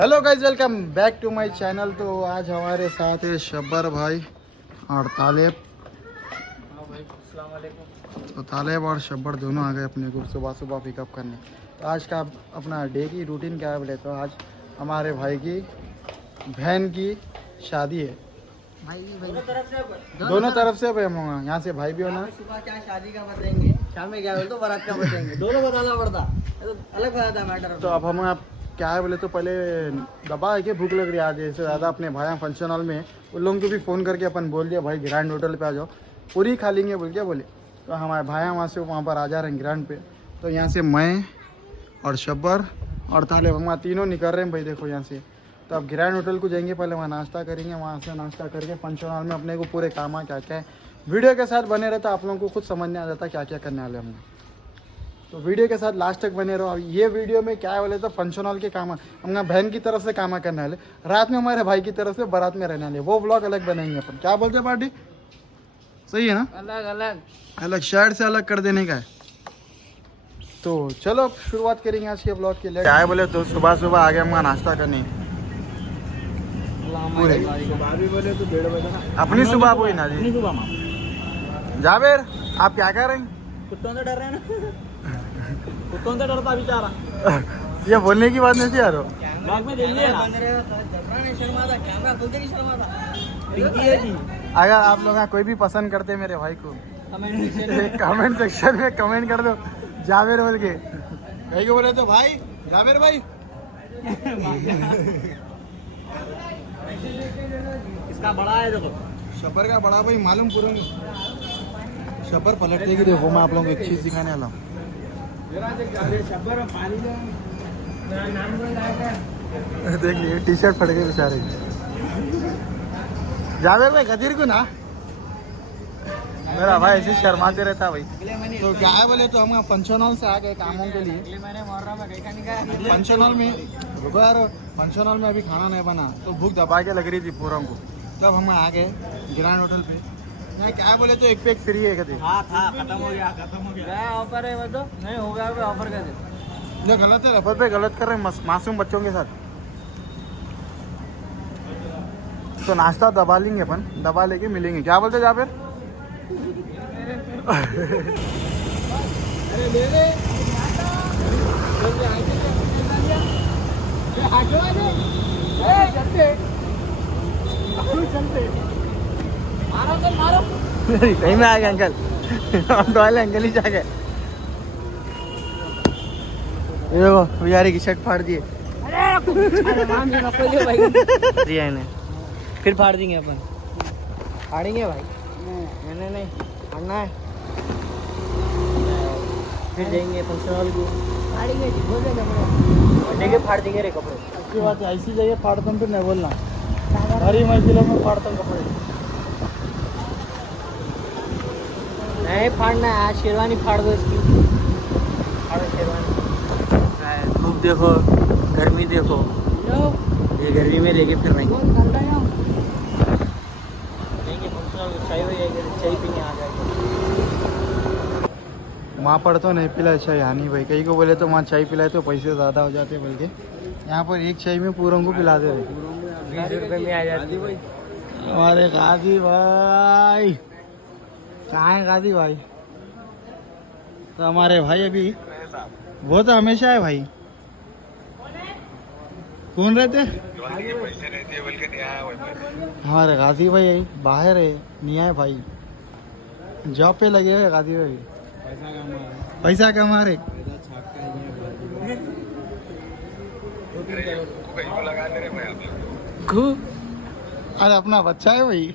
Hello guys, welcome back to my channel. तो आज हमारे साथ है शब्बर भाई और तालेब। तो तालेब और शब्बर दोनों आ गए अपने को सुबह सुबह पिकअप करने। तो आज का अपना डे की रूटीन क्या है बोले तो आज हमारे भाई की बहन की शादी है। दोनों तरफ से भाई हम होंगे, यहाँ से भाई भी होना। सुबह क्या शादी का बताएंगे, शाम में क्या बोलते तो बारात का बताएंगे, दोनों बताना पड़ता तो अलग बताता मैटर। तो अब हम आप क्या है बोले तो पहले दबा है कि भूख लग रही है आज जैसे ज़्यादा अपने भाई फंक्शन हॉल में उन लोगों को भी फ़ोन करके अपन बोल दिया भाई ग्रैंड होटल पे आ जाओ, पूरी खा लेंगे बोल के बोले। तो हमारे भाई वहाँ से वहाँ पर आ जा रहे हैं ग्रैंड पे। तो यहाँ से मैं और शब्बर और तालेब हम तीनों निकल रहे हैं भाई, देखो यहाँ से। तो अब ग्रैंड होटल को जाएंगे, पहले वहाँ नाश्ता करेंगे, वहाँ से नाश्ता करके फंक्शन हॉल में अपने को पूरे काम क्या क्या है वीडियो के साथ बने रहता, आप लोगों को खुद समझ नहीं आ जाता क्या क्या करने वाले हमने। तो वीडियो के साथ लास्ट तक बने रहो। अब ये वीडियो में क्या है बोले तो फंक्शन हॉल के काम हम बहन की तरफ से काम करने वाले, रात में हमारे भाई की तरफ से बारात में रहने वाले, वो व्लॉग अलग बनाएंगे अपन। क्या बोलते हैं पार्टी, सही है ना? अलग अलग अलग शहर से अलग कर देने का है। तो चलो शुरुआत करेंगे आज के ब्लॉग के लिए। क्या है बोले तो सुबह सुबह आ गए हम नाश्ता करने पूरे। सुबह भी बोले तो 1:30 बजे ना, अपनी सुबह हुई ना जी। सुबह जावेर आप क्या कर रहे हैं? कुत्तों से डर रहे हैं ना, कुत्तों से डरता बेचारा। ये बोलने की बात नहीं थी यार। बैग में देंगे ना, नहीं शर्माता, कैमरा खोलते नहीं शर्माता। पिंकी है जी, अगर आप लोग कोई भी पसंद करते मेरे भाई को कमेंट सेक्शन में कमेंट कर दो जावेर बोल के। भाई को बोले तो भाई जावेर भाई। इसका बड़ा है देखो, शब्बर का बड़ा भाई मालूम पूरा शब्बर पलटते की। देखो मैं आप लोगों को एक चीज़ दिखाने वाला हूँ। देखिए टी शर्ट फट गई बेचारे। जावेर भाई गदीर को ना मेरा भाई ऐसे शर्माते रहता है भाई। तो क्या है बोले तो हम फंक्शन हॉल से आ गए कामों के लिए। मैंने मार रहा मैं फंक्शन हॉल में रुको यार, फंक्शन हॉल में अभी खाना नहीं बना तो भूख दबा के लग रही थी पूरा को। तब हम आ गए ग्रैंड होटल पे। नहीं क्या बोले तो एक पे एक फ्री है कहते। हाँ था, खत्म हो गया ऑफर है वो तो नहीं होगा, ऑफर कर दे। ये गलत है, रफर पे गलत कर रहे हैं मासूम बच्चों के साथ। तो नाश्ता दबा लेंगे अपन, दबा लेके मिलेंगे। क्या बोलते जा फिर? कहीं में आ गए अंकल, हम तो वाले अंकल ही जा गए। देखो बेचारे की शर्ट फाड़ दिए। दिया इन्हें, फिर फाड़ देंगे अपन, फाड़ेंगे भाई। नहीं फाड़ना है, फिर जाएंगे फंक्शन हॉल को, फाड़ेंगे लेके फाड़ देंगे रे कपड़े। अच्छी बात है, ऐसी जगह फाड़ता तो नहीं बोलना, हरी महफिलों में फाड़ता कपड़े। नहीं फाड़ना है, आज शेरवानी फाड़ दो इसकी, फाड़ो शेरवानी। धूप देखो, गर्मी देखो, ये गर्मी में लेके फिर रही चाय हो जाएगी, चाय पीने आ जाएगी। वहाँ पर तो नहीं पिलाए चाय हानि भाई, कहीं को बोले तो वहाँ चाय पिलाए तो पैसे ज़्यादा हो जाते बल्कि यहाँ पर एक चाय में पूरों को पिला दे। 20 रुपये में आ जाती भाई। हमारे गाजी भाई कहाँ है गाजी भाई? तो हमारे भाई अभी वो तो हमेशा है भाई। कौन रहते? हमारे गाजी भाई बाहर है, नहीं आए भाई, जॉब पे लगे हैं गाजी भाई, पैसा कमा रहे। अरे अपना बच्चा है भाई,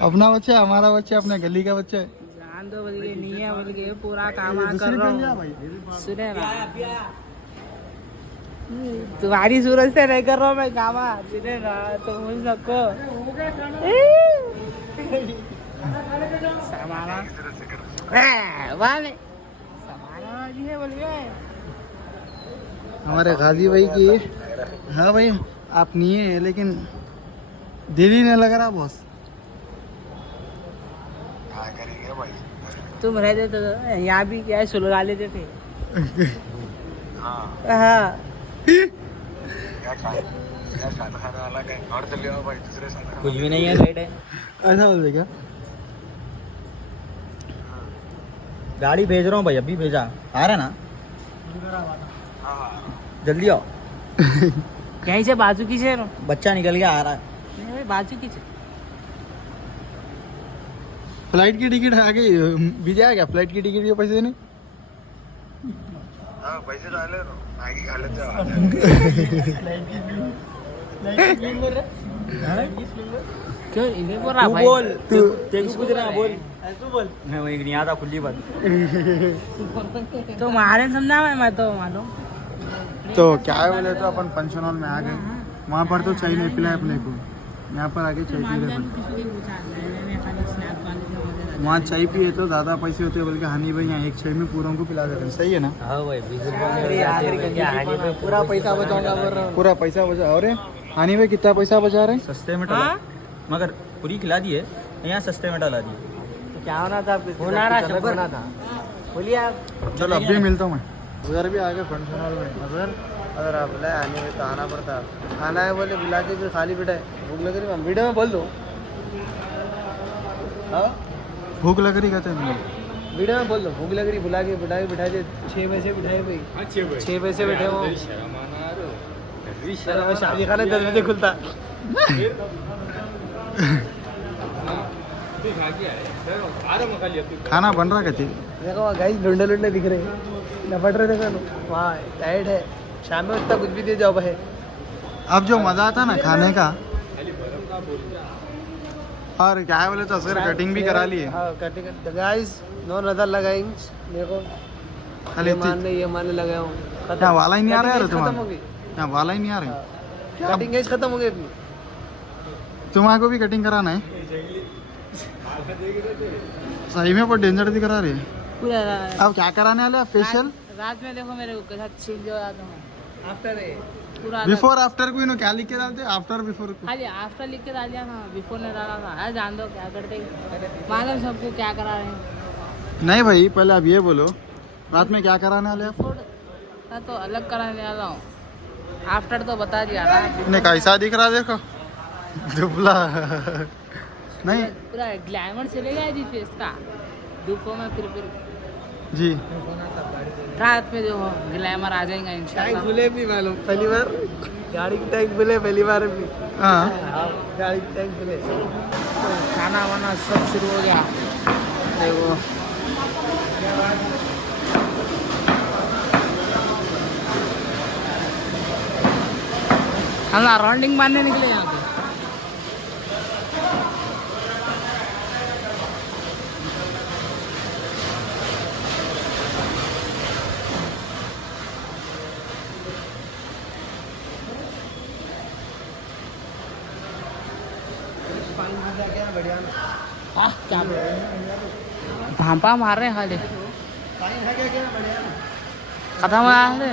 अपना बच्चा है, हमारा बच्चा अपने गली का बच्चा है। जान दो बोल के नहीं है, बोल के पूरा काम कर दूसरी रहा पे लिया हूँ। भाई। सुने ना, तुम्हारी सूरज से नहीं कर रहा हूँ मैं काम, सुने ना तो मुझ नको समाना वाले समाना जी है बोल गए हमारे गाजी भाई की। हाँ भाई आप नहीं है लेकिन दिल ही नहीं लग रहा बॉस। तुम रहते तो यहाँ भी क्या है सुलगा लेते थे। हाँ कुछ भी नहीं है, लेट है। ऐसा बोल दे क्या? गाड़ी भेज रहा हूँ भाई, अभी भेजा। आ रहा है ना? जल्दी आओ। कहीं से बाजू की से बच्चा निकल गया, आ रहा है। नहीं भाई, बाजू की से। फ्लाइट की टिकट आ गई, भेजा क्या? फ्लाइट की टिकट के पैसे नहीं? पैसे डाले मैगी खा लेते हो। क्यों इन्हें बोल रहा भाई? बोल तू, तेरी पूछ रहा बोल। तू बोल। मैं वही नहीं आता, खुली बात। तो मारे समझा, मैं तो मालूम। तो क्या है बोले तो अपन फंक्शन हॉल में आ गए। वहाँ पर तो चाय नहीं पिला अपने को, यहाँ पर आके चाय पी रहे। वहाँ चाय पिए तो ज़्यादा पैसे होते हैं, बल्कि हनी भाई यहाँ एक चाय में पूरों को पिला देते हैं। सही है ना? हाँ भाई, पूरा पैसा बचाऊंगा बोल रहा हूँ। पूरा पैसा बचा। और हनी भाई कितना पैसा बचा रहे हैं? सस्ते में डाला, मगर पूरी खिला दिए, यहाँ सस्ते में डाला दिए। तो क्या होना था? होना था। बोलिए आप। चलो अब भी मिलता हूँ मैं। उधर भी आ गए फंक्शन हॉल में। अगर आप बुलाए आने में तो आना पड़ता। खाना है बोले बुला के फिर खाली बिठाए। भूख लग रही, वीडियो में बोल दो। हाँ भूख लग रही कहते हैं, वीडियो में बोल दो भूख लग रही, बुला के बिठाए 6 बजे बिठाए भाई। 6 बजे से बैठे हो। शादी खाना 10 बजे खुलता। खाना बन रहा कहती। देखो गाइस, लुंडे लुंडे दिख रहे हैं, लपट रहे देखो। वहाँ टाइट है, शाम में उतना कुछ भी दे जॉब है। अब जो मजा आता ना खाने का। और क्या है बोले तो सर कटिंग भी करा लिए। कटिंग गाइस, नो नजर लगाएंगे मेरे को। खाली ये मानने लगा हूँ। यहाँ वाला ही नहीं आ रहा है तुम्हारा? यहाँ वाला ही नहीं आ रहा है। कटिंग गाइस खत्म हो गई अपनी। तुम्हारे को भी कटिंग कराना है? सही में पर डेंजर दिख रहा है। पूरा अब क्या कराने वाले आप? फेशियल रात में देखो मेरे को कैसा चिल जो आता हूँ। आफ्टर है पूरा। बिफोर आफ्टर को क्या लिख के डालते? आफ्टर बिफोर को खाली आफ्टर लिख के डाल दिया ना, बिफोर ने डाला था। अरे जान दो क्या करते, मालूम सबको क्या करा रहे हैं। नहीं भाई, पहले आप ये बोलो रात में क्या कराने वाले आप? बिफोर तो अलग कराने वाला हूँ, आफ्टर तो बता दिया ना। ने कैसा दिख रहा देखो, दुबला। नहीं पूरा ग्लैमर चलेगा जी फेस का। धूपों में फिर जी रात में देखो ग्लैमर आ जाएगा इंशाल्लाह। खुले भी मालूम, पहली बार गाड़ी की टैंक खुले, पहली बार भी। हाँ गाड़ी की टैंक खुले। खाना वाना सब शुरू हो गया। देखो हम राउंडिंग मारने निकले यहाँ पे। क्या भापा मार रहे हैं खाली, खत्म आ रहे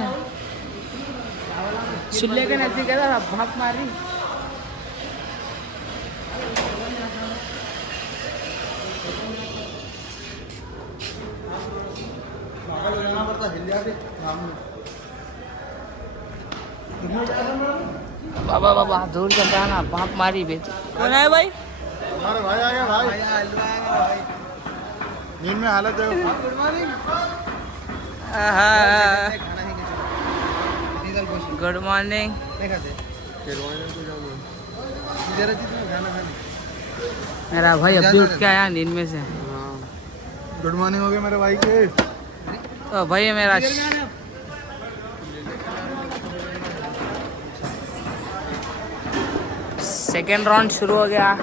चूल्हे के नजदीक है, भाप मार रही। बाबा बाबा दूर चलता है ना, भाप मारी बेच। कौन है भाई? हमारे भाई आ गया भाई। नींद में हालत है। Good morning. Good morning. मेरा भाई अभी उठ के आया नींद में से। गुड मॉर्निंग हो गया मेरे भाई के। तो भाई मेरा सेकेंड राउंड शुरू हो गया।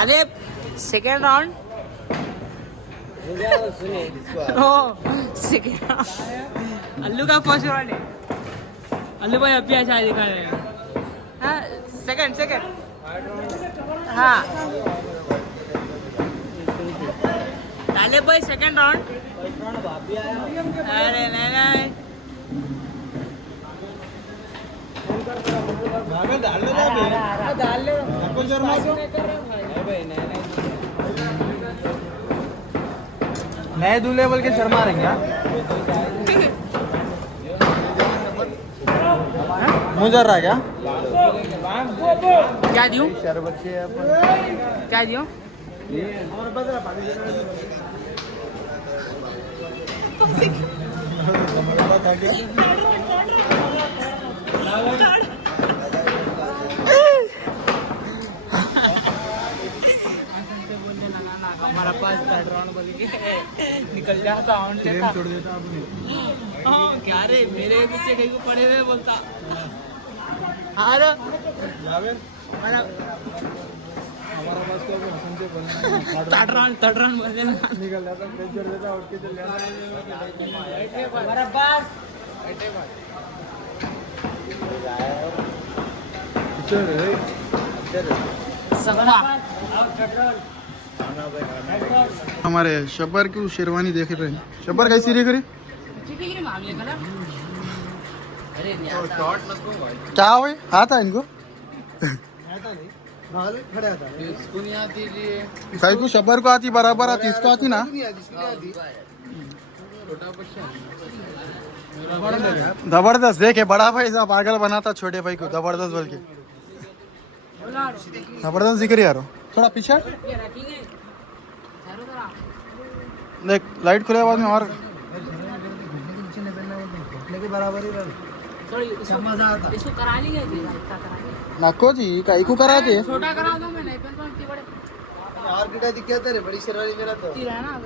अरे सेकेंड राउंड सेकेंड अल्लू का फर्स्ट राउंड है। अल्लू भाई अभी अच्छा दिखा रहे हैं। हाँ सेकेंड हाँ ताले भाई सेकेंड राउंड। अरे नहीं डाल ले नए दूल्हे बोल के शर्मा रहे क्या? मुझे रहा क्या? क्या दियो शरबत के क्या दियो हमारा पास थर्ड राउंड बोल के निकल जाता ऑन छोड़ देता आपने। क्या रे मेरे पीछे कहीं को पड़े हुए बोलता हाँ रे हमारा पास तो हसन से बोलना थर्ड राउंड बोल देना निकल जाता प्रेशर देता उठ के चल जाता हमारा पास सगड़ा हमारे शब्बर की शेरवानी देख रहे हैं। शब्बर कैसी देख रही? क्या हुए आता है इनको? भाई को शब्बर को आती बराबर आती, इसको आती ना? जबरदस्त देखे, बड़ा भाई साहब पागल बनाता छोटे भाई को, जबरदस्त बोल के जबरदस्त दिख रही यार। थोड़ा पीछे देख, लाइट खुले बाद में और बराबर ही इसको करा ली गई नको जी कई को करा के छोटा करा दो मैं नहीं पहन पाती बड़े और किटा दिक्कत है रे, बड़ी शेरवानी मेरा तो ती रहना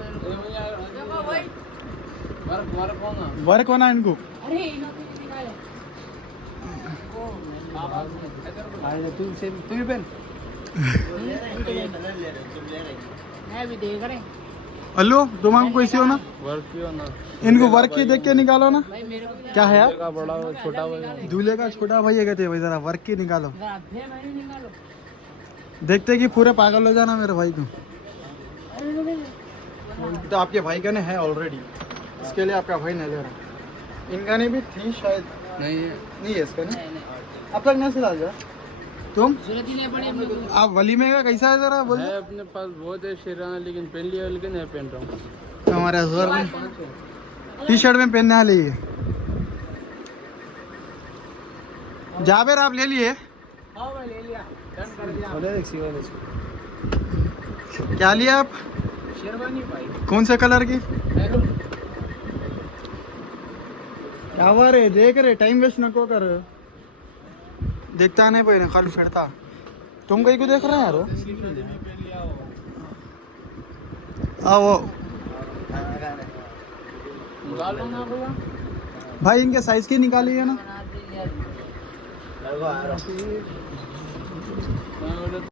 वर्क होना इनको। अरे इन्हों को निकाले तू भी पहन। मैं भी देख रहे हेलो तुम्हारा कैसी हो ना? इनको वर्क की देख के निकालो ना। भाई मेरे को क्या है यार? बड़ा छोटा दूल्हे का छोटा भाई है कहते भाई, जरा वर्क की निकालो। फिर मैंने निकालो देखते कि पूरे पागल हो जाना मेरे भाई को। तो आपके भाई का ने है ऑलरेडी, इसके लिए आपका भाई नहीं ले रहा। इनका ने भी थी शायद, नहीं है इसका नहीं, अब तक नहीं सिला जा तुम। जरूरत ही नहीं पड़ी हम लोग आप वलीमे का कैसा है जरा बोल। अपने पास बहुत है शेरवानी, लेकिन पहन लिया लेकिन नहीं पहन रहा हूँ। हमारे जोर में टी शर्ट में पहनने वाली है। जाबेर आप ले लिए? हाँ मैं ले लिया डन कर दिया क्या लिया आप? शेरवानी भाई कौन से कलर की? क्या हुआ रे, देख रे, टाइम वेस्ट नको कर। देखता नहीं पहले कल फिरता। तुम कहीं को देख रहे हैं यार? वो भाई इनके साइज की निकाली है ना।